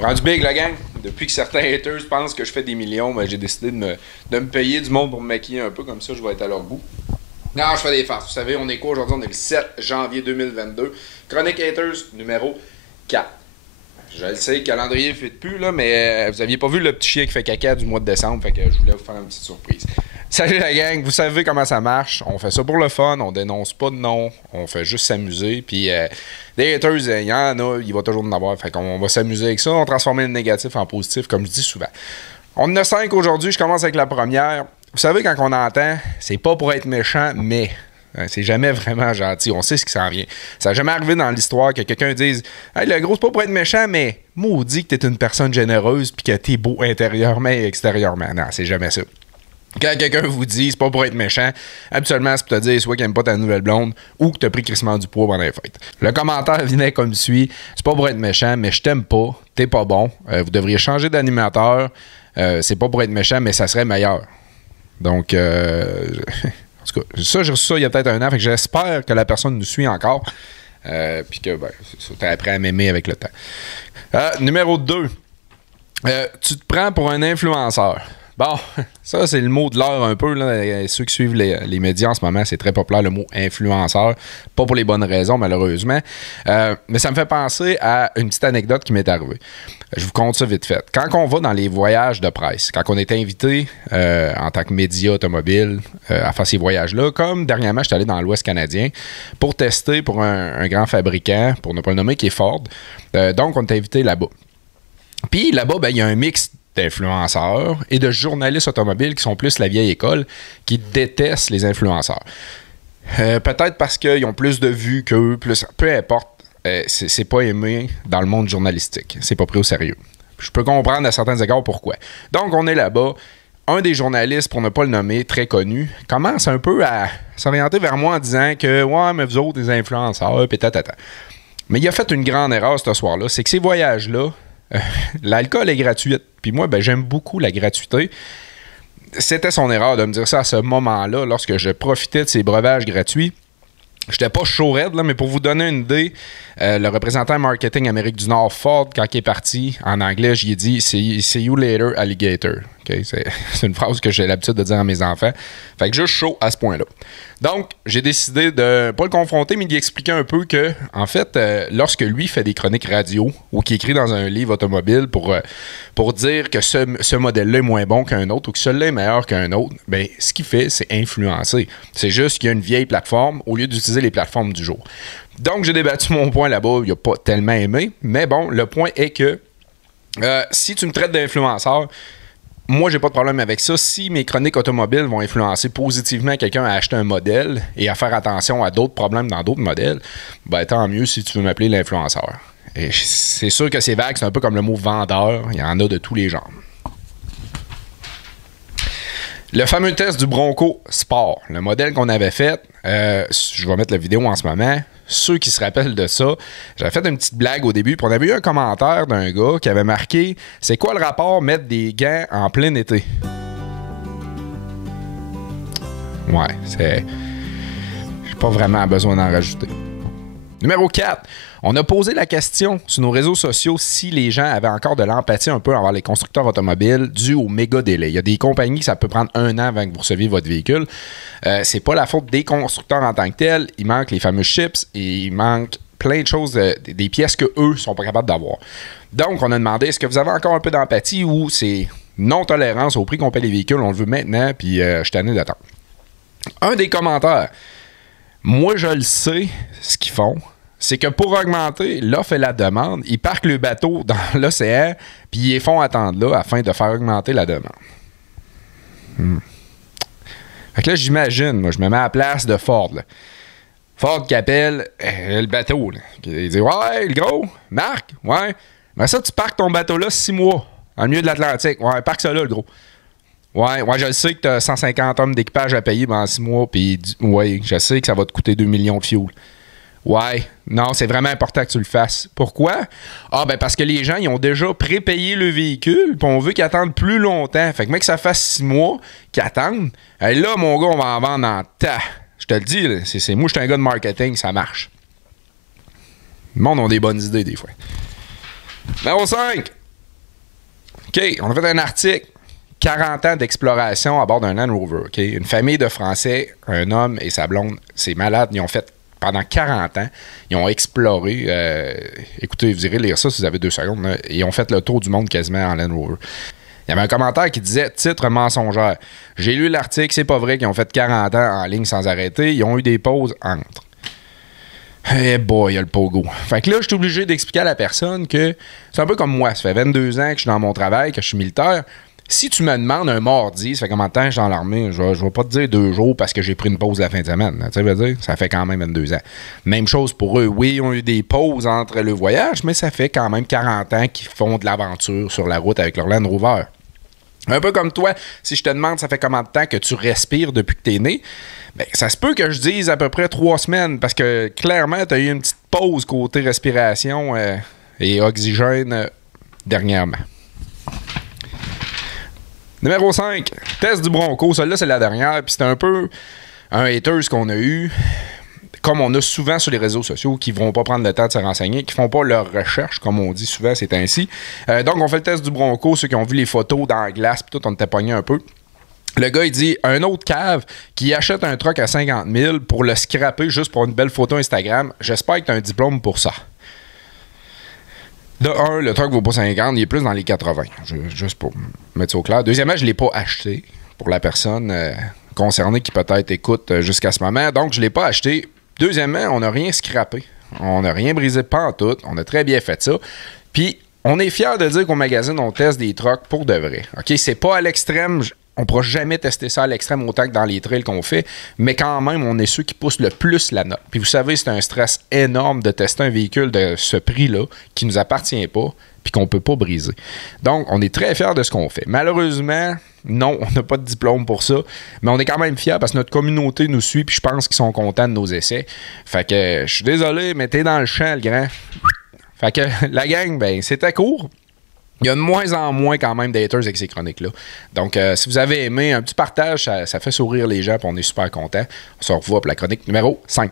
Rendu big, la gang. Depuis que certains haters pensent que je fais des millions, ben, j'ai décidé de me payer du monde pour me maquiller un peu, comme ça je vais être à leur goût. Non, je fais des farces. Vous savez, on est quoi aujourd'hui? On est le 7 janvier 2022. Chronique Haters numéro 4. Je le sais, le calendrier ne fait plus, là, mais vous aviez pas vu le petit chien qui fait caca du mois de décembre, fait que je voulais vous faire une petite surprise. Salut la gang, vous savez comment ça marche. On fait ça pour le fun, on dénonce pas de nom, on fait juste s'amuser. Puis des haters, il y en a, il va toujours en avoir. Fait qu'on va s'amuser avec ça, on transforme le négatif en positif, comme je dis souvent. On en a 5 aujourd'hui, je commence avec la première. Vous savez, quand on entend, c'est pas pour être méchant, mais... c'est jamais vraiment gentil. On sait ce qui s'en vient. Ça n'a jamais arrivé dans l'histoire que quelqu'un dise « Hey, le gros, c'est pas pour être méchant, mais maudit que t'es une personne généreuse puis que t'es beau intérieurement et extérieurement. » Non, c'est jamais ça. Quand quelqu'un vous dit « C'est pas pour être méchant », habituellement, c'est pour te dire soit qu'il aime pas ta nouvelle blonde ou que t'as pris crissement du poids pendant les fêtes. Le commentaire venait comme suit « C'est pas pour être méchant, mais je t'aime pas. T'es pas bon. Vous devriez changer d'animateur. C'est pas pour être méchant, mais ça serait meilleur. » Donc... En tout cas, ça, j'ai reçu ça il y a peut-être un an, fait que j'espère que la personne nous suit encore. Puis que, ben, t'es appris à m'aimer avec le temps. Numéro 2. Tu te prends pour un influenceur. Bon, ça, c'est le mot de l'heure un peu. Là. Ceux qui suivent les médias en ce moment, c'est très populaire, le mot influenceur. Pas pour les bonnes raisons, malheureusement. Mais ça me fait penser à une petite anecdote qui m'est arrivée. Je vous conte ça vite fait. Quand on va dans les voyages de presse, quand on est invité en tant que média automobile à faire ces voyages-là, comme dernièrement, je suis allé dans l'Ouest canadien pour tester pour un grand fabricant, pour ne pas le nommer, qui est Ford. Donc, on est invité là-bas. Puis là-bas, ben, il y a un mix d'influenceurs et de journalistes automobiles qui sont plus la vieille école, qui détestent les influenceurs. Peut-être parce qu'ils ont plus de vues qu'eux, plus... Peu importe. C'est pas aimé dans le monde journalistique. C'est pas pris au sérieux. Je peux comprendre à certains égards pourquoi. Donc, on est là-bas. Un des journalistes, pour ne pas le nommer, très connu, commence un peu à s'orienter vers moi en disant que « Ouais, mais vous autres, des influenceurs, pis tatata. » Mais il a fait une grande erreur ce soir-là. C'est que ces voyages-là, l'alcool est gratuit. Puis moi, ben, j'aime beaucoup la gratuité. C'était son erreur de me dire ça à ce moment-là, lorsque je profitais de ces breuvages gratuits. J'étais pas chaud raide, là, mais pour vous donner une idée, le représentant marketing Amérique du Nord, Ford, quand il est parti, en anglais, j'y ai dit « See you later, alligator ». Okay? C'est une phrase que j'ai l'habitude de dire à mes enfants. Fait que juste chaud à ce point-là. Donc, j'ai décidé de pas le confronter, mais d'y expliquer un peu que, en fait, lorsque lui fait des chroniques radio ou qu'il écrit dans un livre automobile pour dire que ce modèle-là est moins bon qu'un autre ou que celui-là est meilleur qu'un autre, ben ce qu'il fait, c'est influencer. C'est juste qu'il y a une vieille plateforme au lieu d'utiliser les plateformes du jour. Donc, j'ai débattu mon point là-bas, il n'a pas tellement aimé, mais bon, le point est que si tu me traites d'influenceur, moi, j'ai pas de problème avec ça. Si mes chroniques automobiles vont influencer positivement quelqu'un à acheter un modèle et à faire attention à d'autres problèmes dans d'autres modèles, ben tant mieux si tu veux m'appeler l'influenceur. Et c'est sûr que c'est vague, c'est un peu comme le mot vendeur. Il y en a de tous les genres. Le fameux test du Bronco Sport, le modèle qu'on avait fait, je vais mettre la vidéo en ce moment. Ceux qui se rappellent de ça, j'avais fait une petite blague au début, puis on avait eu un commentaire d'un gars qui avait marqué « C'est quoi le rapport mettre des gants en plein été? » Ouais, c'est... J'ai pas vraiment besoin d'en rajouter. Numéro 4. On a posé la question sur nos réseaux sociaux si les gens avaient encore de l'empathie un peu envers les constructeurs automobiles dû au méga délai. Il y a des compagnies que ça peut prendre 1 an avant que vous receviez votre véhicule. C'est pas la faute des constructeurs en tant que tels. Il manque les fameux chips et il manque plein de choses, des pièces qu'eux sont pas capables d'avoir. Donc, on a demandé, est-ce que vous avez encore un peu d'empathie ou c'est non-tolérance au prix qu'on paie les véhicules, on le veut maintenant, puis je suis tanné d'attendre. Un des commentaires, moi je le sais, ce qu'ils font, c'est que pour augmenter l'offre et la demande, ils parquent le bateau dans l'océan puis ils les font attendre là afin de faire augmenter la demande. Fait que là, j'imagine, moi, je me mets à la place de Ford. Là. Ford qui appelle le bateau. Là. Il dit « Ouais, le gros, Marc, ouais. Mais ça, tu parques ton bateau là 6 mois, en milieu de l'Atlantique. Ouais, parque ça là, le gros. Ouais, je le sais que tu as 150 hommes d'équipage à payer pendant 6 mois, puis ouais, je sais que ça va te coûter 2 millions de fuel. Ouais, non, c'est vraiment important que tu le fasses. Pourquoi? Ah, ben parce que les gens, ils ont déjà prépayé le véhicule, puis on veut qu'ils attendent plus longtemps. Fait que, mec, ça fasse 6 mois qu'ils attendent. Et là, mon gars, on va en vendre en tas. Je te le dis, là, moi, je suis un gars de marketing, ça marche. Le monde a des bonnes idées, des fois. Numéro 5. OK, on a fait un article. 40 ans d'exploration à bord d'un Land Rover. Okay? Une famille de Français, un homme et sa blonde, c'est malade. Ils ont fait, pendant 40 ans, ils ont exploré. Écoutez, vous irez lire ça si vous avez 2 secondes. Là, ils ont fait le tour du monde quasiment en Land Rover. Il y avait un commentaire qui disait « Titre mensongère. J'ai lu l'article, c'est pas vrai qu'ils ont fait 40 ans en ligne sans arrêter. Ils ont eu des pauses entre. » Eh boy, il y a le pogo. Fait que là, je suis obligé d'expliquer à la personne que c'est un peu comme moi. Ça fait 22 ans que je suis dans mon travail, que je suis militaire. Si tu me demandes un mardi, ça fait combien de temps que je suis dans l'armée, je vais pas te dire 2 jours parce que j'ai pris une pause la fin de semaine. Tu sais, veux dire, ça fait quand même 22 ans. Même chose pour eux. Oui, ils ont eu des pauses entre le voyage, mais ça fait quand même 40 ans qu'ils font de l'aventure sur la route avec leur Land Rover. Un peu comme toi, si je te demande ça fait combien de temps que tu respires depuis que tu es né, ben, ça se peut que je dise à peu près 3 semaines parce que clairement, tu as eu une petite pause côté respiration et oxygène dernièrement. Numéro 5, test du Bronco. Celle-là, c'est la dernière. Puis c'est un peu un haters qu'on a eu, comme on a souvent sur les réseaux sociaux, qui vont pas prendre le temps de se renseigner, qui font pas leur recherche, comme on dit souvent, c'est ainsi. Donc, on fait le test du Bronco. Ceux qui ont vu les photos dans la glace, puis tout, on était pogné un peu. Le gars, il dit, un autre cave qui achète un truck à 50 000 pour le scraper juste pour une belle photo Instagram. J'espère que tu as un diplôme pour ça. De un, le truck vaut pas 50, il est plus dans les 80. Juste pour mettre ça au clair. Deuxièmement, je ne l'ai pas acheté pour la personne concernée qui peut-être écoute jusqu'à ce moment. Donc, je ne l'ai pas acheté. Deuxièmement, on n'a rien scrappé. On n'a rien brisé pantoute. On a très bien fait ça. Puis, on est fiers de dire qu'au magazine, on teste des trucks pour de vrai. OK? C'est pas à l'extrême. On ne pourra jamais tester ça à l'extrême autant que dans les trails qu'on fait, mais quand même, on est ceux qui poussent le plus la note. Puis vous savez, c'est un stress énorme de tester un véhicule de ce prix-là qui ne nous appartient pas puis qu'on ne peut pas briser. Donc, on est très fiers de ce qu'on fait. Malheureusement, non, on n'a pas de diplôme pour ça, mais on est quand même fiers parce que notre communauté nous suit puis je pense qu'ils sont contents de nos essais. Fait que je suis désolé, mais t'es dans le champ, le grand. Fait que la gang, ben c'était court. Il y a de moins en moins quand même d'haters avec ces chroniques-là. Donc, si vous avez aimé, un petit partage, ça fait sourire les gens et on est super contents. On se revoit pour la chronique numéro 5.